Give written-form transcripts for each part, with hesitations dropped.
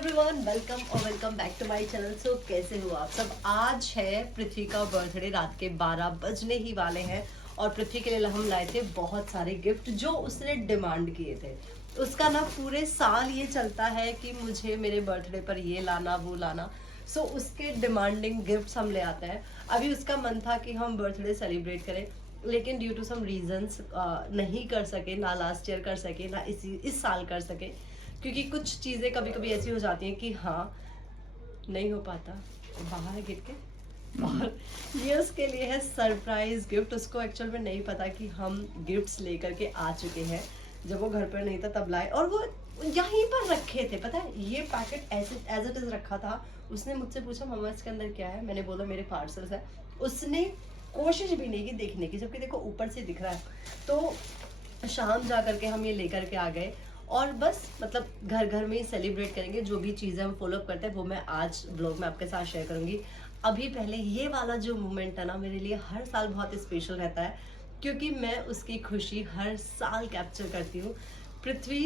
Everyone, welcome back to my channel. So कैसे हो आप सब। आज है पृथ्वी का बर्थडे, रात के 12 बजने ही वाले हैं और पृथ्वी के लिए हम लाए थे बहुत सारे गिफ्ट जो उसने डिमांड किए थे। उसका ना पूरे साल ये चलता है कि मुझे मेरे बर्थडे पर ये लाना वो लाना। सो उसके डिमांडिंग गिफ्ट्स हम ले आते हैं। अभी उसका मन था कि हम बर्थडे सेलिब्रेट करें, लेकिन ड्यू टू सम रीजंस नहीं कर सके, ना लास्ट ईयर कर सके ना इस साल कर सके, क्योंकि कुछ चीज़ें कभी कभी ऐसी हो जाती हैं कि हाँ नहीं हो पाता। बाहर है गिफ्ट के और ये उसके लिए है सरप्राइज गिफ्ट। उसको एक्चुअल में नहीं पता कि हम गिफ्ट्स लेकर के आ चुके हैं। जब वो घर पर नहीं था तब लाए और वो यहीं पर रखे थे। पता है, ये पैकेट ऐसे एज इट इज रखा था। उसने मुझसे पूछा मम्मा इसके अंदर क्या है। मैंने बोला मेरे पार्सल्स है। उसने कोशिश भी नहीं की देखने की, जबकि देखो ऊपर से दिख रहा है। तो शाम जा करके हम ये लेकर के आ गए और बस मतलब घर घर में ही सेलिब्रेट करेंगे। जो भी चीज़ें हम फॉलो अप करते हैं वो मैं आज ब्लॉग में आपके साथ शेयर करूंगी। अभी पहले ये वाला जो मोमेंट है ना, मेरे लिए हर साल बहुत स्पेशल रहता है, क्योंकि मैं उसकी खुशी हर साल कैप्चर करती हूँ। पृथ्वी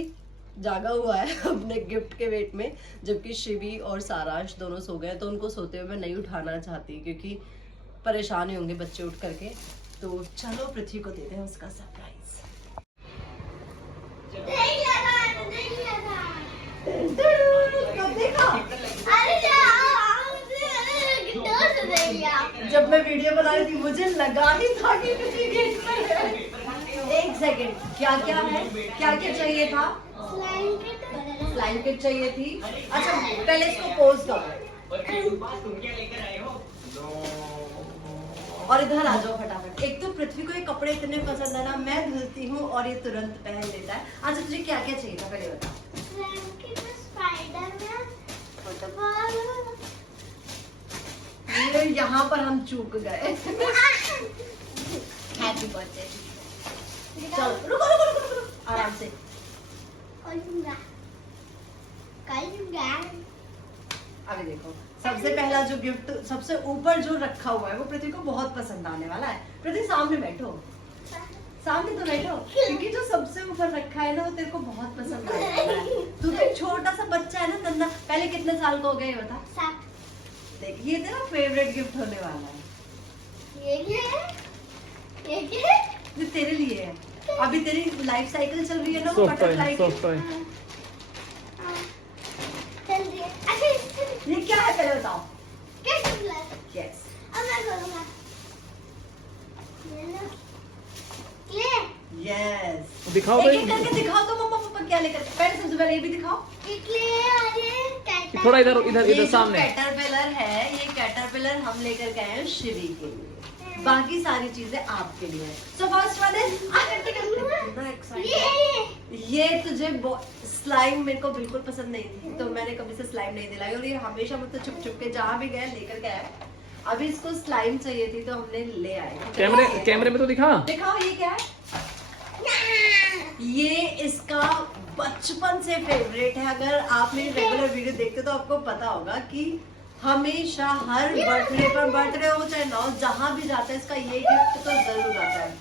जागा हुआ है अपने गिफ्ट के वेट में, जबकि शिवी और सारांश दोनों सो गए। तो उनको सोते हुए मैं नहीं उठाना चाहती, क्योंकि परेशान ही होंगे बच्चे उठ करके। तो चलो पृथ्वी को देते हैं उसका सरप्राइज। जब मैं वीडियो बना रही थी मुझे लगा ही था कि किसी गेट पर है। एक सेकंड, क्या क्या है, क्या क्या चाहिए था। स्लाइम किट चाहिए थी। अच्छा पहले इसको पोज करो और इधर आ जाओ फटाफट। एक तो पृथ्वी को ये कपड़े इतने पसंद है ना, मैं धुलती हूँ और ये तुरंत पहन लेता है। अच्छा तुझे क्या क्या चाहिए था पहले बता। यहाँ पर हम चूक गए। Happy birthday. चलो रुको रुको रुको रुको आराम से। अभी देखो सबसे पहला जो गिफ्ट सबसे ऊपर जो रखा हुआ है वो पृथ्वी को बहुत पसंद आने वाला है। पृथ्वी सामने बैठो, सामने तो बैठो, क्योंकि जो सबसे ऊपर रखा है ना वो तेरे को बहुत पसंद आने वाला है। तू तो छोटा सा बच्चा है ना, नन्हा। पहले कितने साल का हो गया ये बता। 7। देख ये तेरा फेवरेट गिफ्ट होने वाला है। ये तेरे लिए है। अभी तेरी लाइफ साइकिल चल रही है ना, वो बटरफ्लाई की। ये क्या है पहले बताओ। यस यस, दिखाओ एक एक करके दिखाओ तो मम्मा पापा क्या लेकर। पहले सबसे पहले ये भी दिखाओ। थोड़ा इधर इधर इधर सामने। कैटरपिलर है, ये कैटरपिलर हम लेकर गए हैं शिवी के लिए, बाकी सारी चीजें आपके लिए। सो फर्स्ट वन ये तुझे स्लाइम मेरे को बिल्कुल पसंद नहीं थी, तो मैंने कभी से स्लाइम नहीं दिलाई और ये हमेशा मुझसे छुप छुप के जहाँ भी गए लेकर के आए। अभी इसको स्लाइम चाहिए थी तो हमने ले आए। कैमरे में तो दिखाओ ये क्या है। ये इसका बचपन से फेवरेट है। अगर आप मेरी रेगुलर वीडियो देखते तो आपको पता होगा कि हमेशा हर बर्थडे हो चाहे ना हो, जहाँ भी जाता है इसका ये गिफ्ट तो जरूर आता है।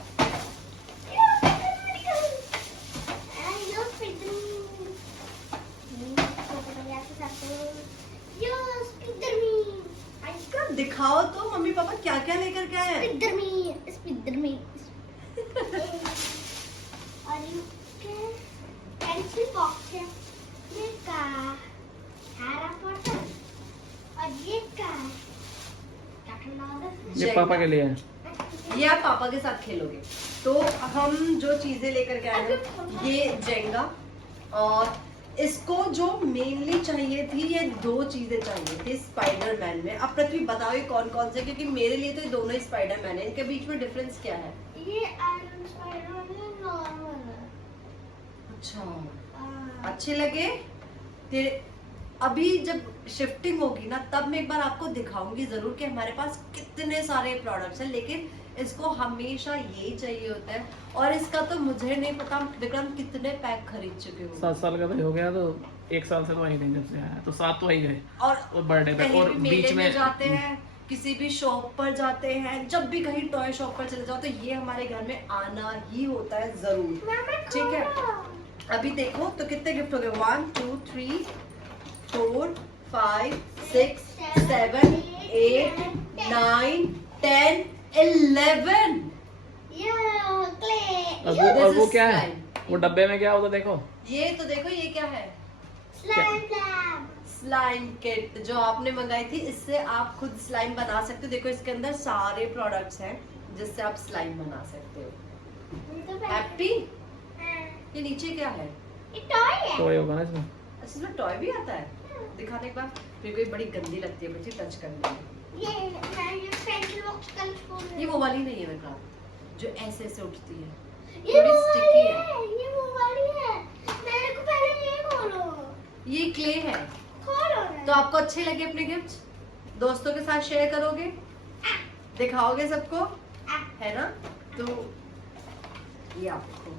दिखाओ तो मम्मी पापा क्या क्या लेकर के आए हैं। पेंसिल बॉक्स है, ये का हैरा पॉटर और ये का ये पापा के लिए है। ये आप पापा के साथ खेलोगे। तो हम जो चीजें लेकर के आए हैं, ये जेंगा, और इसको जो मेनली चाहिए थी ये 2 चीजें चाहिए थी स्पाइडरमैन में। अब पृथ्वी बताओ ये कौन कौन से, क्योंकि मेरे लिए तो ये दोनों ही स्पाइडरमैन है। इनके बीच में डिफरेंस क्या है। ये आयरन स्पाइडरमैन है, नॉर्मल है। अच्छा अच्छे लगे तेरे। अभी जब शिफ्टिंग होगी ना तब मैं एक बार आपको दिखाऊंगी जरूर कि हमारे पास कितने सारे प्रोडक्ट्स हैं, लेकिन इसको हमेशा यही चाहिए होता है। और इसका तो मुझे नहीं पता विक्रम कितने पैक खरीद चुके हो। 7 साल का तो हो गया, तो 1 साल से तो वही नहीं, जब से आया तो 7 तो वही गए। और बर्थडे पे और बीच में जाते हैं, किसी भी शॉप पर जाते हैं, जब भी कहीं टॉय शॉप पर चले जाओ तो ये हमारे घर में आना ही होता है जरूर। ठीक है, अभी देखो तो कितने गिफ्ट हो गए। 1 2 3 4 5 6 7 8 9 10 11। और वो क्या है? वो डब्बे में क्या होता देखो। ये तो देखो, ये क्या है? स्लाइम किट जो आपने मंगाई थी। इससे आप खुद स्लाइम बना सकते हो। देखो इसके अंदर सारे प्रोडक्ट्स हैं जिससे आप स्लाइम बना सकते हो। हैप्पी। ये नीचे क्या है? टॉय होगा ना इसमें। अच्छा, इसमें टॉय भी आता है। दिखाने के बाद मेरे को ये बड़ी गंदी लगती है मुझे टच करने में। ये वो वाली नहीं है मेरे पास जो ऐसे ऐसे उठती है, थोड़ी स्टिकी है। ये वो वाली है। मेरे को पहले ये खोलो। ये क्ले है। खोलो। तो आपको अच्छे लगे अपने गिफ्ट? दोस्तों के साथ शेयर करोगे, दिखाओगे सबको, है ना? तो ये आपको,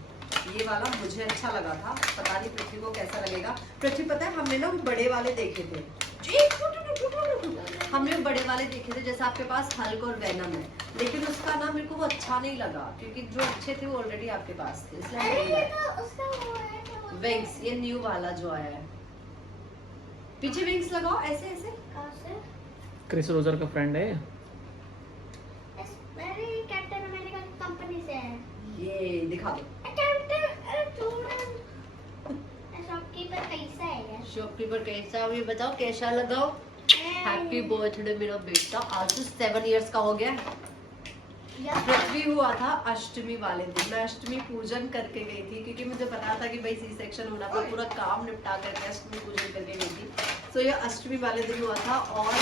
ये वाला मुझे अच्छा लगा था। पता नहीं पृथ्वी को कैसा लगेगा। पृथ्वी पता है हमने ना बड़े वाले देखे थे। हमने बड़े वाले देखे थे जैसे आपके पास हल्क और वेनम है, लेकिन उसका ना मेरे को वो अच्छा नहीं लगा क्योंकि जो अच्छे थे वो ऑलरेडी आपके पास थे, इसलिए विंग्स, ये न्यू वाला जो आया है। पीछे विंग्स लगाओ ऐसे ऐसे। क्रिस रोजर का फ्रेंड है कैप्टन अमेरिका कंपनी से है। ये दिखा दो। शॉपकीपर कैसा है? शॉपकीपर कैसा, ये बताओ कैसा लगाओ। हैप्पी बर्थडे मेरा बेटा, आज तो 7 इयर्स का हो गया। पृथ्वी हुआ था अष्टमी वाले दिन। मैं अष्टमी पूजन करके गई थी क्योंकि मुझे पता था कि भाई सी सेक्शन होना था। पूरा काम निपटा करके अष्टमी पूजन करके गई थी। तो ये अष्टमी वाले दिन हुआ था और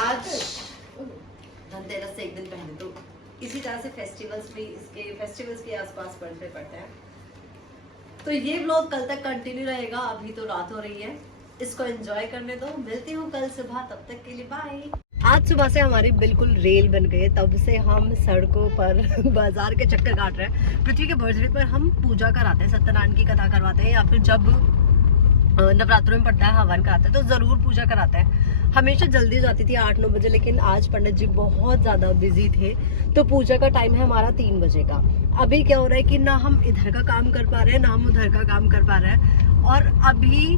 आज धनतेरस से एक दिन पहले। तो इसी तरह से फेस्टिवल्स भी, इसके फेस्टिवल्स के आसपास बर्थडे पड़ते हैं। तो ये व्लॉग कल तक कंटिन्यू रहेगा। अभी तो रात हो रही है, इसको एंजॉय करने दो। मिलती हूँ कल सुबह, तब तक के लिए बाय। आज सुबह से हमारी बिल्कुल रेल बन गई है, तब से हम सड़कों पर बाजार के चक्कर काट रहे हैं। पृथ्वी के बर्थडे पर हम पूजा कराते हैं, सत्यनारायण की कथा करवाते हैं, या फिर जब नवरात्रों में पड़ता है हवन कराते हैं तो जरूर पूजा कराते हैं। हमेशा जल्दी जाती थी 8-9 बजे, लेकिन आज पंडित जी बहुत ज्यादा बिजी थे तो पूजा का टाइम है हमारा 3 बजे का। अभी क्या हो रहा है कि ना हम इधर का काम कर पा रहे हैं ना हम उधर का काम कर पा रहे हैं। और अभी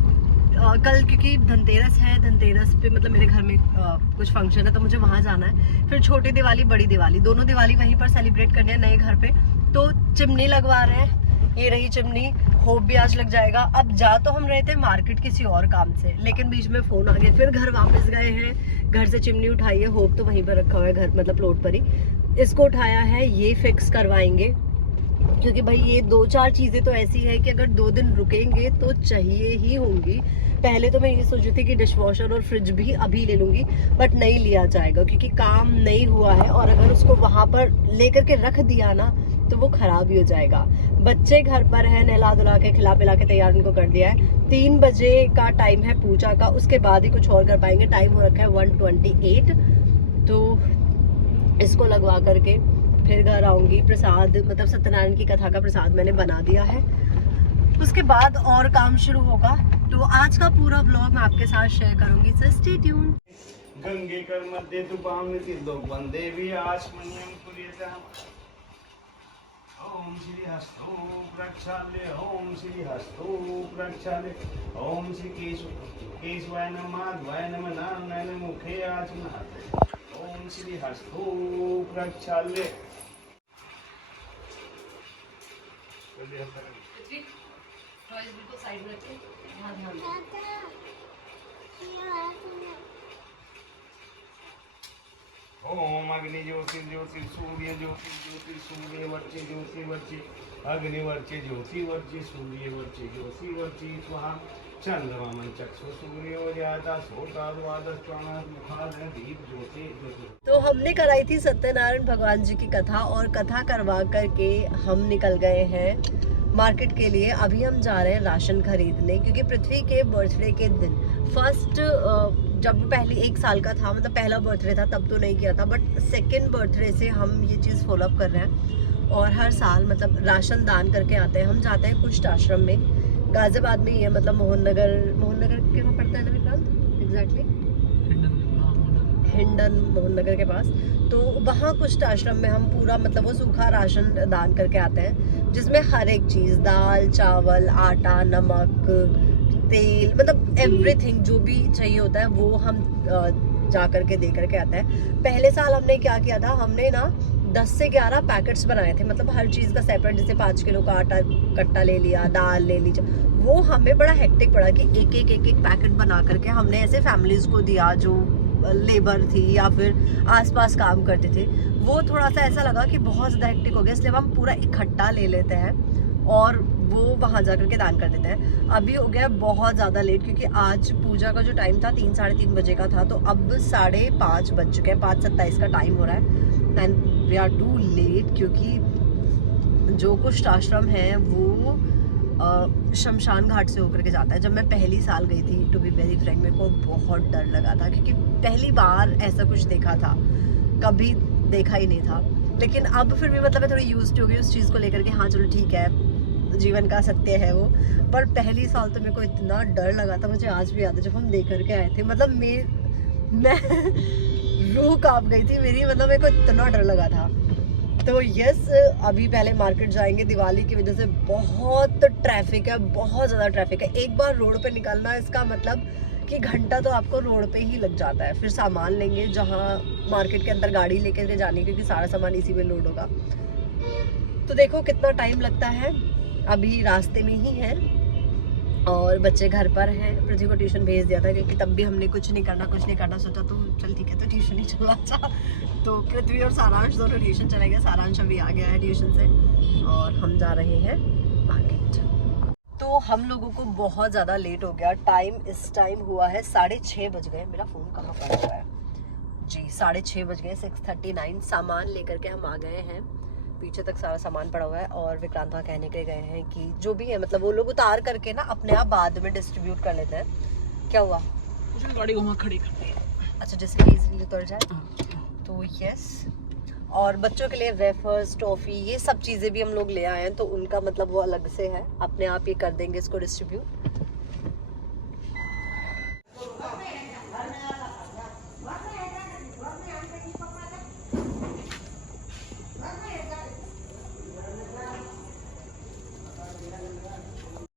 कल क्योंकि धनतेरस है, धनतेरस पे मतलब मेरे घर में कुछ फंक्शन है तो मुझे वहाँ जाना है। फिर छोटी दिवाली बड़ी दिवाली दोनों दिवाली वहीं पर सेलिब्रेट करने हैं नए घर पे। तो चिमनी लगवा रहे हैं, ये रही चिमनी। होप भी आज लग जाएगा। अब जा तो हम रहे थे मार्केट किसी और काम से, लेकिन बीच में फोन आ गया। फिर घर वापस गए हैं, घर से चिमनी उठाई है। होप तो वहीं पर रखा हुआ है घर, मतलब प्लॉट पर ही। इसको उठाया है, ये फिक्स करवाएंगे क्योंकि भाई ये 2-4 चीजें तो ऐसी है कि अगर 2 दिन रुकेंगे तो चाहिए ही होंगी। पहले तो मैं ये सोच रही थी कि डिशवॉशर और फ्रिज भी अभी ले लूंगी, बट नहीं लिया जाएगा क्योंकि काम नहीं हुआ है। और अगर उसको वहां पर लेकर के रख दिया ना तो वो खराब ही हो जाएगा। बच्चे घर पर है, नहला धुला के खिला पिला के तैयार उनको कर दिया है। 3 बजे का टाइम है पूजा का, उसके बाद ही कुछ और कर पाएंगे। टाइम हो रखा है 1:28। तो इसको लगवा करके फिर घर आऊंगी। प्रसाद मतलब सत्यनारायण की कथा का प्रसाद मैंने बना दिया है, उसके बाद और काम शुरू होगा। तो आज का पूरा व्लॉग मैं आपके साथ शेयर करूंगी, सो स्टे ट्यून्ड। गंगे कर मध्ये तू पावनी दो वंदे भी आश्मन्यम कुर्यता। ओम श्री हस्तो प्रक्षाल्य, ओम श्री हस्तो प्रक्षाल्य, ओम श्री केशवाय नमः, माधवाय नमः, नारायणाय नमः, मुखे आचमनात्। ओम श्री हस्तो प्रक्षाल्य। साइड में रखें, ध्यान ओम अग्नि ज्योति ज्योति सूर्य ज्योति ज्योति सूर्य वर्चे ज्योति वर्चे अग्नि वर्चे ज्योति वर्चे सूर्य वर्चे ज्योति वर्चे स्वाहा। चंद्रमा चक्षु सूर्यो जाता सोता द्वादश प्राणः मुखाद दीप ज्योति ज्योति। तो हमने कराई थी सत्यनारायण भगवान जी की कथा, और कथा करवा करके हम निकल गए हैं मार्केट के लिए। अभी हम जा रहे हैं राशन खरीदने क्योंकि पृथ्वी के बर्थडे के दिन फर्स्ट जब पहले 1 साल का था, मतलब पहला बर्थडे था तब तो नहीं किया था, बट सेकेंड बर्थडे से हम ये चीज़ फॉलो अप कर रहे हैं। और हर साल मतलब राशन दान करके आते हैं। हम जाते हैं कुष्ठ आश्रम में, गाजियाबाद में ही है, मतलब मोहन नगर के वहाँ पड़ता है ना विक्रांत? एग्जैक्टली हिंडन मोहन नगर के पास। तो वहाँ कुष्ठ आश्रम में हम पूरा मतलब वो सूखा राशन दान करके आते हैं, जिसमें हर एक चीज़, दाल चावल आटा नमक तेल, मतलब एवरीथिंग जो भी चाहिए होता है वो हम जा करके दे करके आते हैं। पहले साल हमने क्या किया था, हमने ना 10 से 11 पैकेट्स बनाए थे, मतलब हर चीज़ का सेपरेट, जैसे 5 किलो का आटा कट्टा ले लिया, दाल ले लीजिए। वो हमें बड़ा हेक्टिक पड़ा कि एक एक पैकेट बना करके हमने ऐसे फैमिलीज को दिया जो लेबर थी या फिर आसपास काम करते थे। वो थोड़ा सा ऐसा लगा कि बहुत ज़्यादा हेक्टिक हो गया, इसलिए हम पूरा इकट्ठा ले लेते हैं और वो वहाँ जा करके दान कर देते हैं। अभी हो गया बहुत ज़्यादा लेट, क्योंकि आज पूजा का जो टाइम था 3 साढ़े 3 बजे का था, तो अब 5:30 बज चुके हैं, 5:27 का टाइम हो रहा है and we are too late, क्योंकि जो कुछ आश्रम है वो शमशान घाट से होकर के जाता है। जब मैं पहली साल गई थी, टू बी वेरी फ्रैंक, मेरे को बहुत डर लगा था, क्योंकि पहली बार ऐसा कुछ देखा था, कभी देखा ही नहीं था। लेकिन अब फिर भी मतलब मैं थोड़ी यूज्ड हो गई उस चीज़ को लेकर के, हाँ चलो ठीक है, जीवन का सत्य है वो। पर पहली साल तो मेरे को इतना डर लगा था, मुझे आज भी याद है जब हम देख करके आए थे, मतलब मैं रूह कांप गई थी मेरी, मतलब मेरे को इतना डर लगा था। तो यस, अभी पहले मार्केट जाएंगे, दिवाली की वजह से बहुत ट्रैफिक है, बहुत ज़्यादा ट्रैफिक है। एक बार रोड पे निकलना, इसका मतलब कि घंटा तो आपको रोड पे ही लग जाता है। फिर सामान लेंगे, जहाँ मार्केट के अंदर गाड़ी लेकर के जाने, क्योंकि सारा सामान इसी में लोड होगा। तो देखो कितना टाइम लगता है, अभी रास्ते में ही है और बच्चे घर पर हैं। पृथ्वी को ट्यूशन भेज दिया था, क्योंकि तब भी हमने कुछ नहीं करना सोचा, तो चल ठीक है तो ट्यूशन ही चला जा। तो पृथ्वी और सारांश दोनों ट्यूशन चले गए। सारांश अभी आ गया है ट्यूशन से और हम जा रहे हैं मार्केट। तो हम लोगों को बहुत ज़्यादा लेट हो गया। इस टाइम हुआ है 6:30 बज गए। मेरा फ़ोन कहाँ पड़ा हुआ है जी, 6:30 बज गए, 6:39। सामान लेकर के हम आ गए हैं, पीछे तक सारा सामान पड़ा हुआ है। और विक्रांत वहाँ कहने के गए हैं कि जो भी है, मतलब वो लोग उतार करके ना अपने आप बाद में डिस्ट्रीब्यूट कर लेते हैं। क्या हुआ? गाड़ी घुमा खड़ी कर दी। अच्छा, जिससे इजीली उतर जाए। तो यस, और बच्चों के लिए वेफर्स, टॉफ़ी, ये सब चीज़ें भी हम लोग ले आए हैं, तो उनका मतलब वो अलग से है, अपने आप ये कर देंगे इसको डिस्ट्रीब्यूट।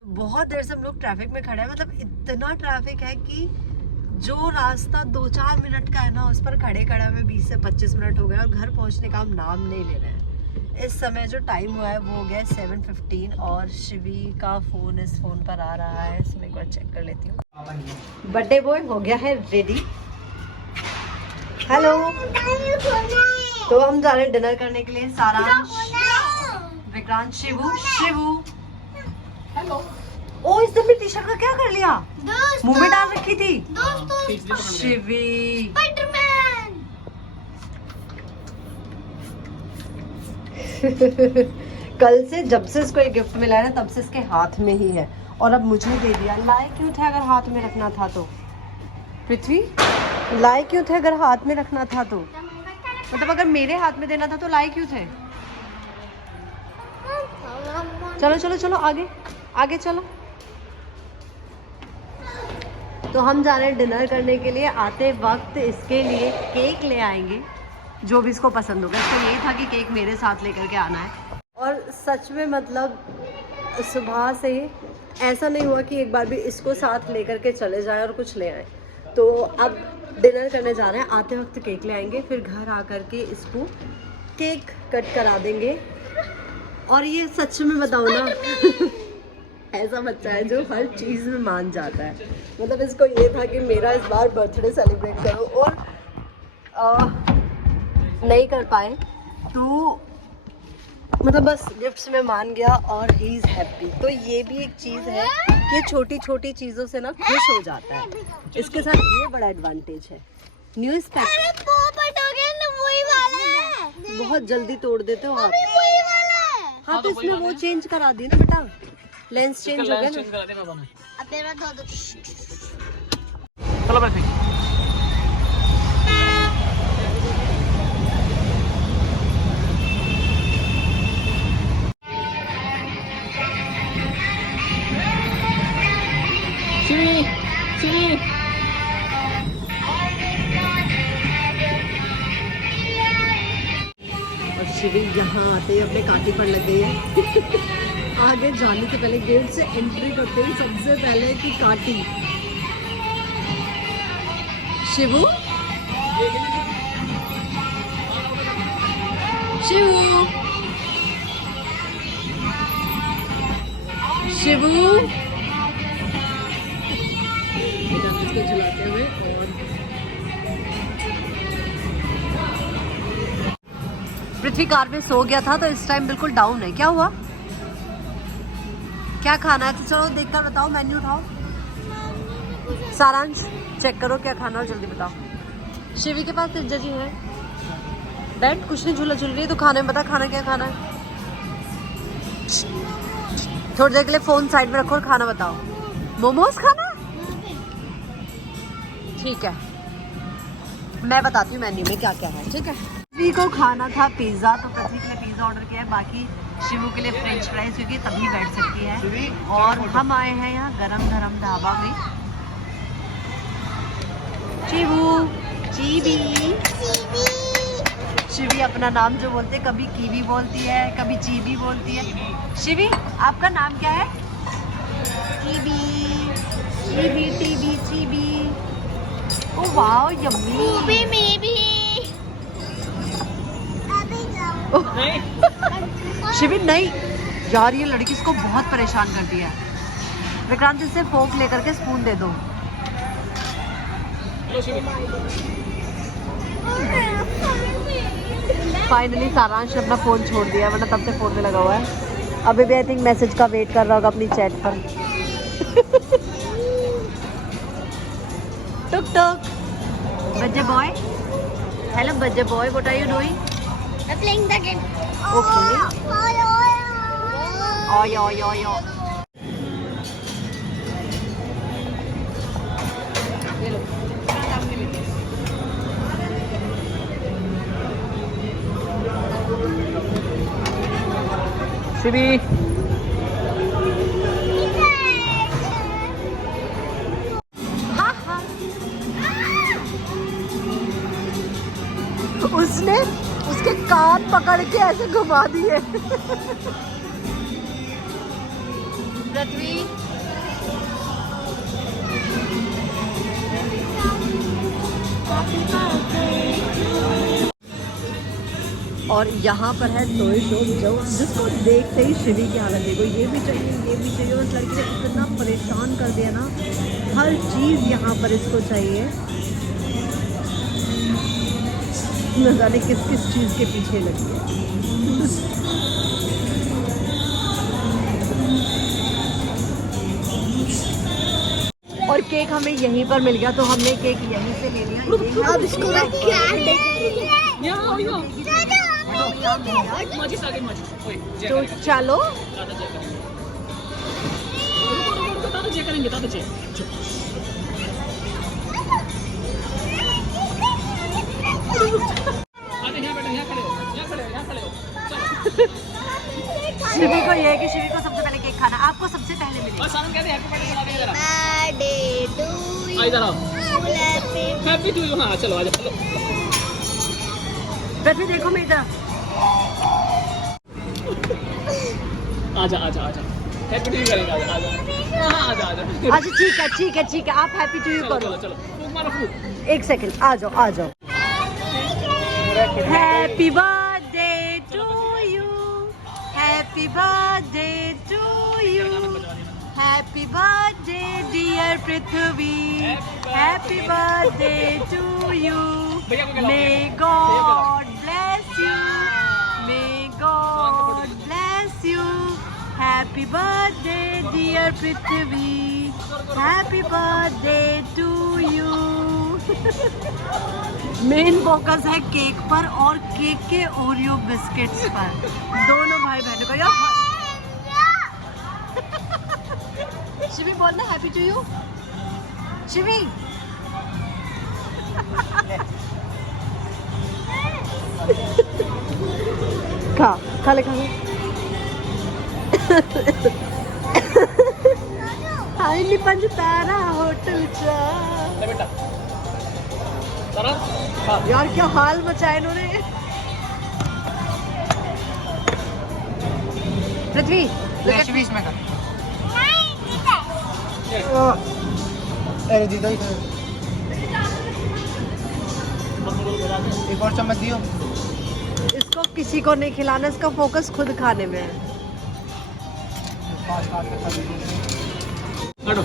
बहुत देर से हम लोग ट्रैफिक में खड़े हैं, मतलब इतना ट्रैफिक है कि जो रास्ता 2-4 मिनट का है ना, उस पर खड़े हमें 20 से 25 मिनट हो गए और घर पहुंचने का हम नाम नहीं ले रहे हैं। इस समय जो टाइम हुआ है वो हो गया 7:15 और शिवी का फ़ोन इस फ़ोन पर आ रहा है, इसमें एक बार चेक कर लेती हूँ। बर्थडे बॉय हो गया है रेडी। हेलो, तो हम जा रहे हैं डिनर करने के लिए। सारांश, विक्रांत, शिवू। हेलो। ओ, इसने अपनी टी शर्ट का क्या कर लिया? मुंह में डाल रखी थी। शिवी, कल से जब से इसको ये गिफ्ट मिला है ना, तब से इसके हाथ में ही है और अब मुझे दे दिया। लाए क्यों थे अगर हाथ में रखना था तो? पृथ्वी, लाए क्यों थे अगर हाथ में रखना था तो? मतलब अगर मेरे हाथ में देना था तो लाए क्यों थे? चलो आगे चलो। तो हम जा रहे हैं डिनर करने के लिए। आते वक्त इसके लिए केक ले आएंगे, जो भी इसको पसंद होगा। इसको यही था कि केक मेरे साथ लेकर के आना है। और सच में मतलब सुबह से ऐसा नहीं हुआ कि एक बार भी इसको साथ लेकर के चले जाएं और कुछ ले आएं। तो अब डिनर करने जा रहे हैं, आते वक्त केक ले आएंगे, फिर घर आकर के इसको केक कट करा देंगे। और ये सच में बताओ ना ऐसा बच्चा है जो हर चीज़ में मान जाता है। मतलब इसको ये था कि मेरा इस बार बर्थडे सेलिब्रेट करो और नहीं कर पाए, तो मतलब बस गिफ्ट्स में मान गया और ही इज़ हैप्पी। तो ये भी एक चीज़ है कि छोटी छोटी चीज़ों से ना खुश हो जाता है। इसके साथ ये बड़ा एडवांटेज है। न्यू स्पेक्स बहुत जल्दी तोड़ देते हो आप। हाँ, तो इसमें वो चेंज करा दी ना बेटा, लेंस चेंज हो गया ना। चलो बैठे। और शिवी यहाँ आते ही अपने काटी पर लग गई है। आगे जाने से पहले गेट से एंट्री करते ही सबसे पहले की काटी शिवू शिवू शिवू इसको चलाते हुए और पृथ्वी कार में सो गया था तो इस टाइम बिल्कुल डाउन है। क्या हुआ? क्या खाना है? तो चलो देखकर बताओ, मेन्यू उठाओ। सारांश चेक करो क्या खाना है, जल्दी बताओ। शिवी के पास तिज्जा जी है, बैठ कुछ नहीं, झूला झूल रही है तो खाने में बता खाना क्या खाना है। थोड़ी देर के लिए फोन साइड में रखो और खाना बताओ। मोमोज खाना है? ठीक है, मैं बताती हूँ मेन्यू में क्या क्या है। ठीक है, पृथ्वी को खाना था पिज्ज़ा, तो पृथ्वी के लिए पिज्ज़ा ऑर्डर किया है, बाकी शिवू के लिए फ्रेंच फ्राइज, क्योंकि तभी बैठ सकती है। और हम आए हैं यहाँ गरम गरम ढाबा में। शिवू चीबी शिवी अपना नाम जो बोलते, कभी कीवी बोलती है, कभी चीबी बोलती है। शिवी आपका नाम क्या है? Chibi Chibi TB Chibi. Oh wow yummy. Shivi नहीं यार, ये लड़की इसको बहुत परेशान करती है। विक्रांत इससे फोक लेकर के स्पून दे दो। फाइनली सारांश ने अपना फोन छोड़ दिया, वरना तब से फोन में लगा हुआ है। अभी भी आई थिंक मैसेज का वेट कर रहा होगा अपनी चैट पर। टुक टुक बच्चे बॉय, हेलो बच्चे boy, what are you doing? I'm playing the game. Okay. Oyo. ओयो ओयो ओयो। ले लो, शिवी उसने उसके कान पकड़ के ऐसे घुमा दिए। पृथ्वी और यहाँ पर है टॉय शो, जिसको देखते ही शिवी की हालत देखो, ये भी चाहिए ये भी चाहिए। उस लड़की ने इतना परेशान कर दिया ना, हर चीज़ यहाँ पर इसको चाहिए। न जाने किस किस चीज़ के पीछे लगी है। और केक हमें यहीं पर मिल गया, तो हमने केक यहीं से ले लिया। अब इसको मैं क्या तो चलो शिवी को ये है कि शिवी को सबसे पहले केक खाना, आपको सबसे पहले मिलेगा। Happy to you. हाँ चलो आ जाओ। पृथ्वी देखो मेरी तरफ। आजा आजा आजा, हैप्पी टू यू करेंगे। आजा आजा, हाँ आजा आजा। अच्छा ठीक है ठीक है ठीक है, आप हैप्पी टू यू करो। चलो चलो, फूक मारो फूक। एक सेकंड, आ जाओ आ जाओ। Happy birthday to you, happy birthday to you, happy birthday dear Prithvi, happy birthday to you. May God bless you, may God bless you. Happy birthday dear Prithvi, happy birthday to you. Main focus है cake पर और cake के Oreo biscuits पर, दोनों भाई बहनों का। यार शिवी बोलना हैप्पी टू यू। शिवी खा खा ले खा ले। हाय निपंज तारा होटल चा। बेटा तारा, हाँ। यार क्या हाल मचाया इन्होंने। पृथ्वी 20 में कर नहीं इधर अरे दीदी एक और चम्मच दियो। इसको किसी को नहीं खिलाना, इसका फोकस खुद खाने में है। हटो।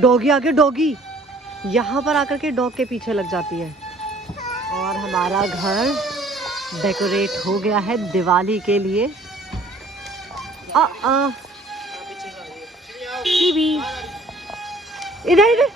डॉगी आगे, डॉगी यहाँ पर आकर के डॉग के पीछे लग जाती है। और हमारा घर डेकोरेट हो गया है दिवाली के लिए। टीवी इधर इधर